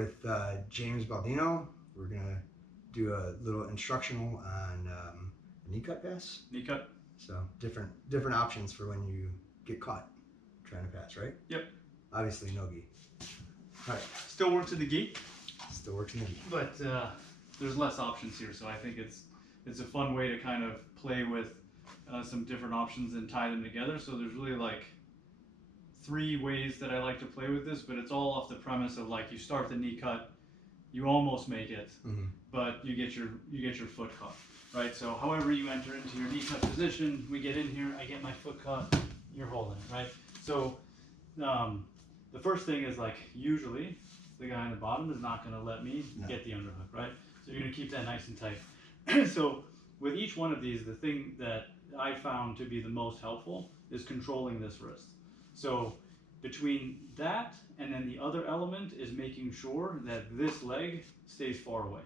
with James Baldino. We're gonna do a little instructional on a kneecut pass. Kneecut. So different options for when you get caught trying to pass, right? Yep. Obviously no gi. All right. Still works in the gi. Still works in the gi. But there's less options here, so I think it's a fun way to kind of play with some different options and tie them together. So there's really like 3 ways that I like to play with this, but it's all off the premise of like you start the knee cut, you almost make it, but you get your foot caught, right? So however you enter into your knee cut position, we get in here, I get my foot caught, you're holding it, right? So the first thing is like usually the guy on the bottom is not going to let me get the underhook, right? So you're going to keep that nice and tight. So with each one of these, the thing that I found to be the most helpful is controlling this wrist. So between that and then the other element is making sure that this leg stays far away.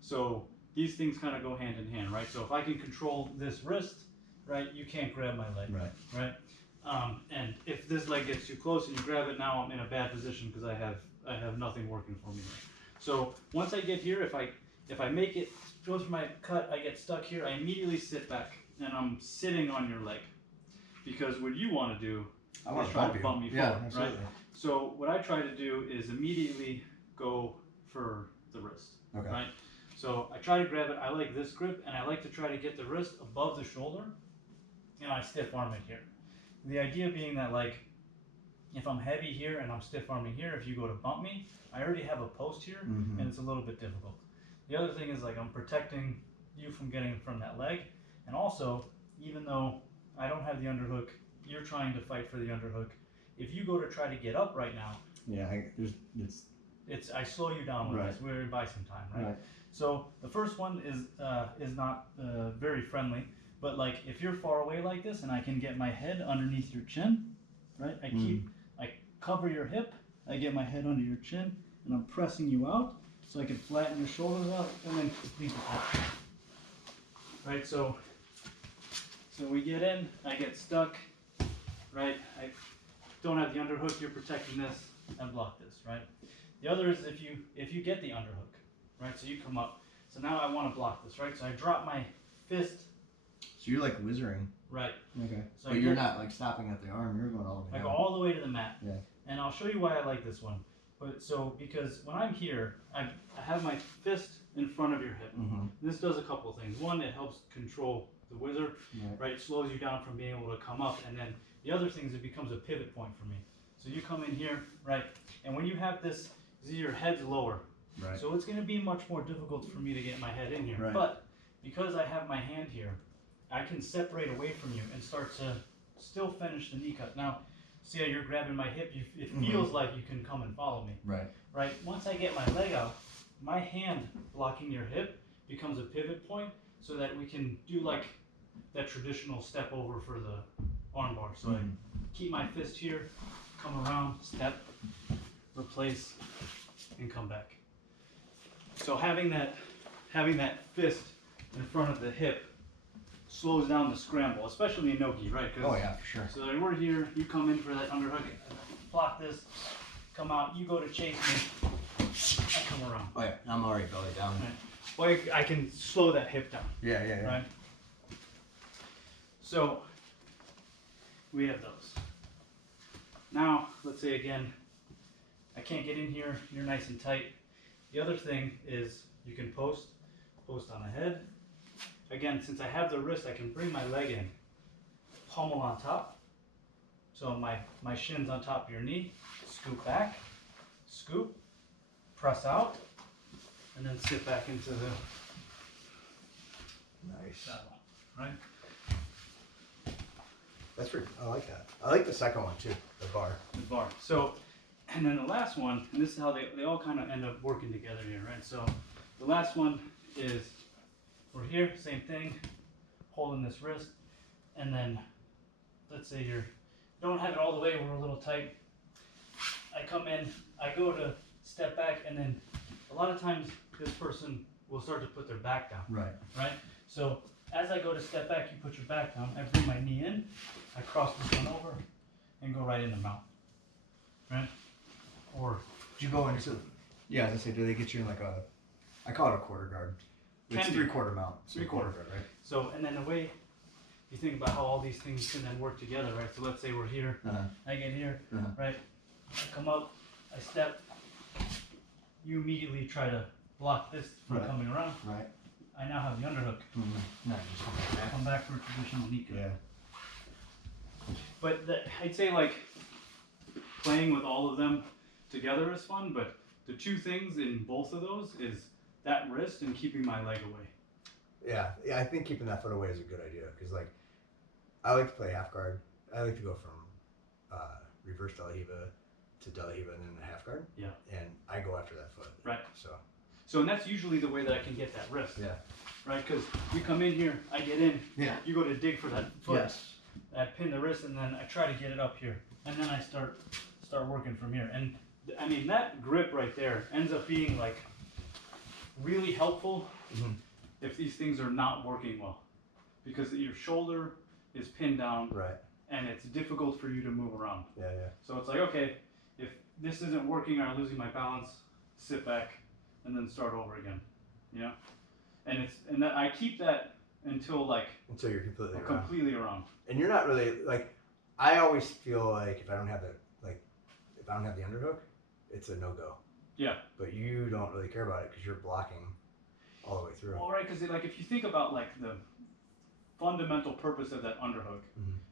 So these things kind of go hand in hand, right? So if I can control this wrist, right, you can't grab my leg, right? And if this leg gets too close and you grab it, now I'm in a bad position because I have nothing working for me here. So once I get here, if I make it, goes for my cut, I get stuck here, I immediately sit back and I'm sitting on your leg. Because what you want to do is try to bump me forward, right? So what I try to do is immediately go for the wrist, right? So I try to grab it, I like this grip, and I like to try to get the wrist above the shoulder, and I stiff arm it here. The idea being that like, if I'm heavy here and I'm stiff arming here, if you go to bump me, I already have a post here, and it's a little bit difficult. The other thing is like I'm protecting you from getting from that leg, and also, even though I don't have the underhook, you're trying to fight for the underhook. If you go to try to get up right now, I slow you down with this. We're by some time, right? So the first one is not very friendly, but like if you're far away like this and I can get my head underneath your chin, right? I cover your hip, I get my head under your chin, and I'm pressing you out so I can flatten your shoulders out and then complete the pass. Right, so we get in, I get stuck, right? I don't have the underhook, you're protecting this, and block this, right? The other is if you get the underhook, right? So you come up. So now I want to block this, right? So I drop my fist. So you're like whizzering. Right. Okay. So but you're not like stopping at the arm, you're going all the way down. I go all the way to the mat. Yeah. And I'll show you why I like this one. But so because when I'm here, I have my fist in front of your hip. This does a couple of things. One, it helps control the whizzer, right? It slows you down from being able to come up. And then the other thing is it becomes a pivot point for me. So you come in here, right? And when you have this, your head's lower. Right. So it's going to be much more difficult for me to get my head in here. Right. But because I have my hand here, I can separate away from you and start to still finish the knee cut. Now, see how you're grabbing my hip? It feels like you can come and follow me. Right. Once I get my leg out, my hand blocking your hip becomes a pivot point so that we can do like that traditional step over for the arm bar. So I keep my fist here, come around, step, replace, and come back. So having that fist in front of the hip slows down the scramble, especially in no-gi, right? Oh yeah, for sure. So we're here, you come in for that underhook, block this, come out, you go to chase me, I come around. Oh yeah, I'm already belly down. Right. Well, I can slow that hip down. Yeah. Right? So we have those. Now, let's say again, I can't get in here, you're nice and tight. The other thing is you can post on the head. Again, since I have the wrist, I can bring my leg in, pummel on top. So my shin's on top of your knee, scoop back, scoop, press out, and then sit back into the saddle, right? That's pretty, I like that. I like the second one too, the bar. The bar. So, and then the last one, and this is how they all kind of end up working together here, right? So the last one is, we're here, same thing, holding this wrist, and then let's say you don't have it all the way, we're a little tight. I come in, I go to step back, and then a lot of times this person will start to put their back down. Right? So as I go to step back, you put your back down, I bring my knee in, I cross this one over, and go right in the mouth. Right? Or did you go into Yeah, as I say, do they get you in like a, I call it a quarter guard. It's Can be. 3/4 mount. So 3/4. guard, right? So, and then the way you think about how all these things can then work together, right? So let's say we're here, I get here, right? I come up, I step, you immediately try to block this from coming around. Right. I now have the underhook. Nice. Come back for a traditional kneecap. Yeah. But I'd say like playing with all of them together is fun, but the two things in both of those is that wrist and keeping my leg away. Yeah, I think keeping that foot away is a good idea because, like, I like to play half guard. I like to go from reverse De La Riva to De La Riva and then a half guard. Yeah. And I go after that foot. Right. So and that's usually the way that I can get that wrist. Yeah. Right, because you come in here, I get in. Yeah. You go to dig for that foot. Yes. I pin the wrist and then I try to get it up here, and then I start working from here. And I mean that grip right there ends up being like really helpful if these things are not working well, because your shoulder is pinned down. Right. And it's difficult for you to move around. Yeah. So it's like, okay, if this isn't working or I'm losing my balance, sit back and then start over again. You know? And that, I keep that until you're completely around. around. And you're not really like. I always feel like if I don't have the underhook, it's a no go. Yeah. But you don't really care about it because you're blocking all the way through. Well, right, because like if you think about like the fundamental purpose of that underhook,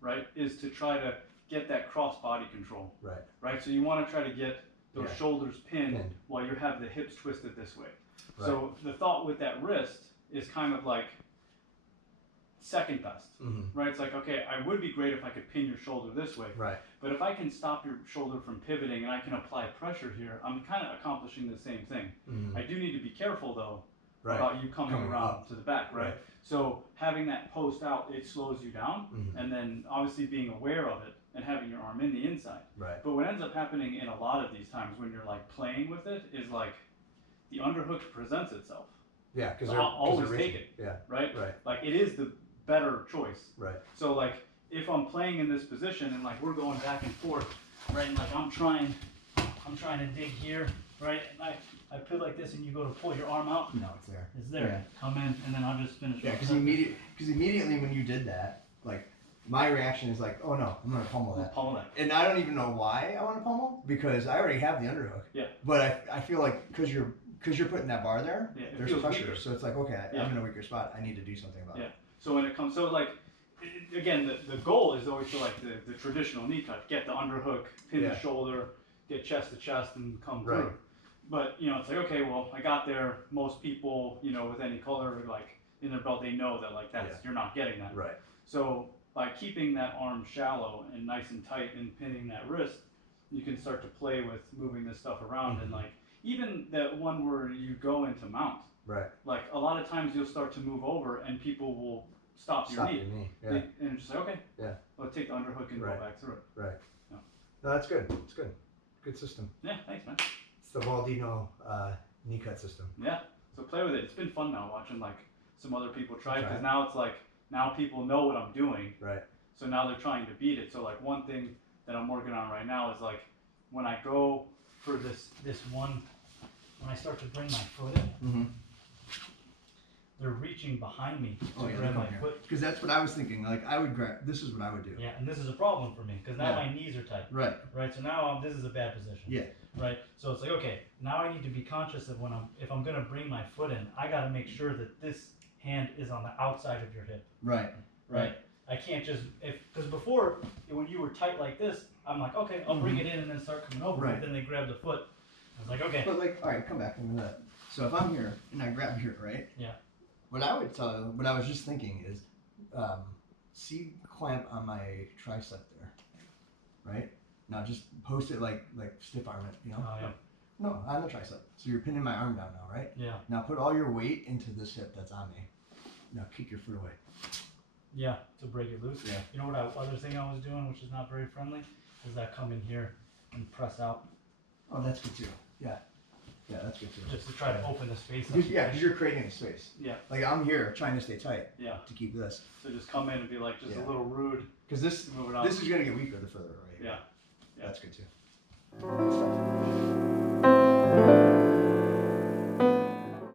right, is to try to get that cross body control. Right. Right. So you want to try to get those shoulders pinned while you have the hips twisted this way. Right. So the thought with that wrist is kind of like second best, right? It's like, okay, I would be great if I could pin your shoulder this way, Right. but if I can stop your shoulder from pivoting and I can apply pressure here, I'm kind of accomplishing the same thing. I do need to be careful though about you coming around up to the back, right? So having that post out, it slows you down, and then obviously being aware of it and having your arm in the inside. Right. But what ends up happening in a lot of these times when you're like playing with it is like the underhook presents itself. Yeah, because So I'll always take it. Yeah. Right? Right. Like it is the better choice. Right. So like if I'm playing in this position and like we're going back and forth, right? And like I'm trying to dig here, right? And I put like this and you go to pull your arm out. No, it's there. It's there. Yeah. Come in and then I'll just finish. Yeah, because immediately when you did that, like my reaction is like, oh no, I'm gonna pummel that. Pummel that. And I don't even know why I want to pummel because I already have the underhook. Yeah. But I feel like because you're putting that bar there, there's pressure. Weaker. So it's like, okay, I'm in a weaker spot. I need to do something about it. So when it comes, so like, again, the goal is always to like the traditional knee cut, get the underhook, pin the shoulder, get chest to chest and come through. But, you know, it's like, okay, well, I got there. Most people, you know, with any color, like in their belt, they know that like that's, you're not getting that. Right. So by keeping that arm shallow and nice and tight and pinning that wrist, you can start to play with moving this stuff around. And like, even that one where you go into mount, Right. like a lot of times you'll start to move over and people will stop your knee. Yeah. And just say, okay, Yeah. let's take the underhook and go back through it. Right. Yeah. No, that's good. It's good. Good system. Yeah, thanks, man. It's the Baldino Kneecut system. Yeah, so play with it. It's been fun now watching like some other people try it because now it's like, now people know what I'm doing. Right. So now they're trying to beat it. So like one thing that I'm working on right now is like when I go for this one, when I start to bring my foot in, they're reaching behind me to grab my foot. Because that's what I was thinking. Like I would grab. This is what I would do. Yeah, and this is a problem for me because now my knees are tight. Right. Right. So now this is a bad position. Yeah. Right. So it's like, okay, now I need to be conscious of if I'm gonna bring my foot in, I got to make sure that this hand is on the outside of your hip. Right. Right. I can't just because before when you were tight like this, I'm like, okay, I'll bring it in and then start coming over. Right. But then they grab the foot. I was like, okay. But like, all right, come back a minute. So if I'm here and I grab here, right? Yeah. What I was just thinking is, clamp on my tricep there, right? Now just post it like stiff arm it, you know? Oh, yeah. No, on the tricep. So you're pinning my arm down now, right? Yeah. Now put all your weight into this hip that's on me. Now kick your foot away. Yeah, to break it loose. Yeah. You know what other thing I was doing, which is not very friendly, is that come in here and press out. Oh, that's good too. Yeah. Yeah, that's good too. Just to try to open the space up. Because you're creating a space. Yeah. Like I'm here trying to stay tight. Yeah. To keep this. So just come in and be like just a little rude. Because this is gonna get weaker the further away. Yeah. That's good too.